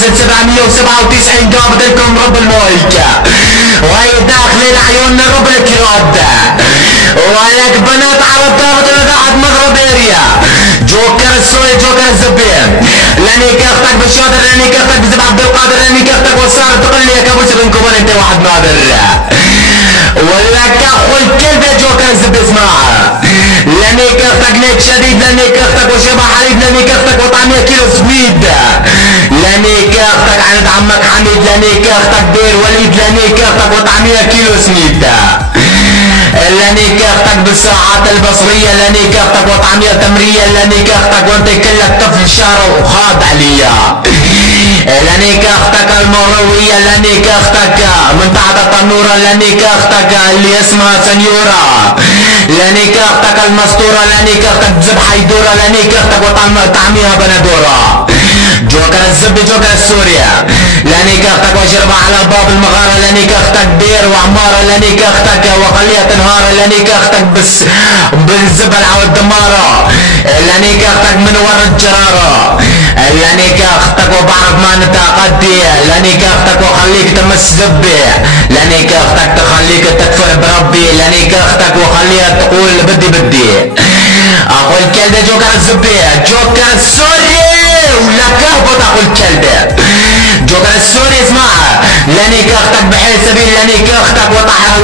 97.97 جابت لكم رب الملك، وهي داخلين عيوننا رب الكراد، ولك بنات عرب دابت لقاعد مغرب اريا. جوكر السوري جوكر الزبير، لاني كاختك بالشاطر، لاني كاختك بزب عبد القادر، لاني كاختك وصار تقول لي يا كابوس بن كومان انت واحد نادر. ولك اخو الكلب يا جوكر الزبير اسمعها، لاني كاختك نيك شديد، لاني كاختك وشبه حليب، لاني كاختك وطعمية كيلو سويد، لاني كاختك عند عمك حميد، لاني كاختك دير وليد، لاني كاختك وطعمية كيلو سميد، لاني كاختك بالساعات البصرية، لاني كاختك وطعمية تمرية، لاني كاختك وانت كلك طفل شهر وخاضع ليا، لاني كاختك المروية، لاني كاختك من تحت التنورة، لاني كاختك اللي اسمها سنيورة، لاني كاختك المستورة، لاني كاختك بزب حيدورة، لاني كاختك وطعميها بندورة. جوكر الزبي جوكر السوريا، لاني كاختك وشربها على باب المغارة، لاني كاختك دير وعمارة، لاني كاختك وخليها تنهار، لاني كاختك بالزبل او الدمارة، لاني كاختك من ورا الجرارة، لاني كاختك وبعرف ما نتقدي، لاني كاختك وخليك تمس زبي، لاني كاختك تخليك تكفر بربي، لاني كاختك وخليها تقول بدي. اقول كلبة جوكر الزبي جوكر السوري، ولا كهبط اقول كلبة جوكر السوري اسمعها، لاني كاختك بحيث سبيل، لاني كاختك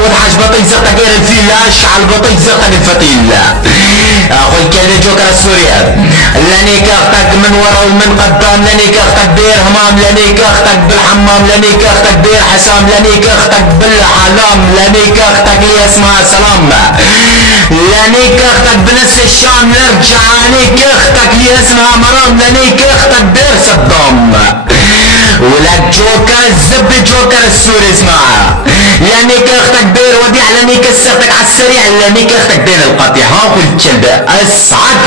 وضحش بطيق زغتك غير الفيل، اشعل بطيق زغتك الفتيل. اقول كلبة جوكر السوري، لاني كاختك من ورا ومن قدام، لاني كاختك دير همام، لاني كاختك بالحمام، لاني كاختك دير حسام، لاني كاختك بالحلام، لاني كاختك لي اسمها سلام، لاني كاختك بنفس الشام نرجع، لاني كاختك لي اسمها مرام، لاني كاختك دير صدام. ولك جوكر الزبي جوكر السوري اسمعها، لاني كاختك دير وديع، لاني كسرتك على السريع، لاني كاختك دير القطيع. ها قلت كلبة اسعد